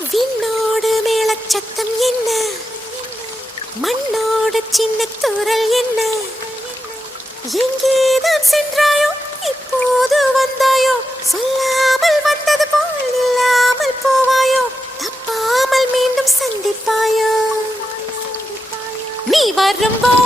விண்ணோடு மேளச்சத்தம் என்ன, மண்ணோடு சின்ன தூரல் என்ன, எங்கேதான் சென்றாயோ இப்போது வந்தாயோ, சொல்லாமல் வந்தது போல் இல்லாமல் போவாயோ, தப்பாமல் மீண்டும் சந்திப்பாயோ, நீ வரும்போ